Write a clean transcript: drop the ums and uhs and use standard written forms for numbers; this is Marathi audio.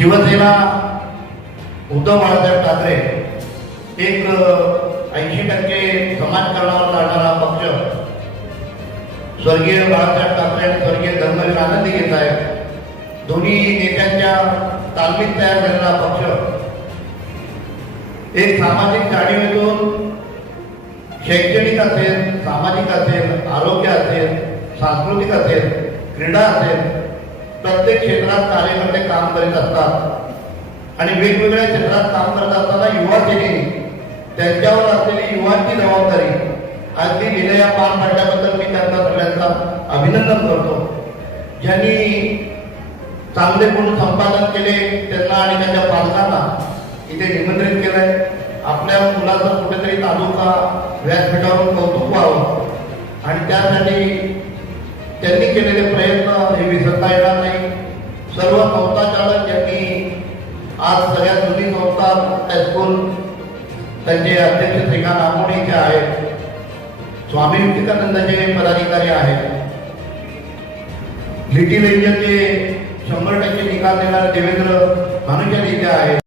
शिवसेना उद्धव बाळासाहेब ठाकरे एक 80% समाजकारणावर चालणारा पक्ष, स्वर्गीय बाळासाहेब ठाकरे आणि स्वर्गीय धर्मवीर आनंदी घेत आहेत। दोन्ही नेत्यांच्या तालमीत तयार झालेला पक्ष एक सामाजिक जाणीवेतून शैक्षणिक असेल, सामाजिक असेल, आरोग्य असेल, सांस्कृतिक असेल, क्रीडा असेल, प्रत्येक क्षेत्रात कार्यकर्ते काम करीत असतात आणि वेगवेगळ्या क्षेत्रात काम करत असताना युवा सेनेने त्यांच्यावर असलेली युवांची जबाबदारी अगदी विनया पार पाडल्याबद्दल मी त्यांचा सगळ्यांचा अभिनंदन करतो। ज्यांनी चांगले गुण संपादन केले त्यांना आणि त्यांच्या पालकांना इथे निमंत्रित केलंय। आपल्या मुलाचं कुठेतरी तालुका व्यासपीठावरून कौतुक व्हावं आणि त्यासाठी त्यांनी केलेले प्रयत्न हे विसरता येणार नाही। सर्व संस्था चालक ज्यांनी आज सगळ्यात जुनी संस्था हायस्कूल त्यांचे अध्यक्ष श्रीकांत आंबोडेचे आहेत, स्वामी विवेकानंदचे पदाधिकारी आहेत, लिटिल एंजलचे 100% निकाल देणारे देवेंद्र भानुशाली इथे आहेत,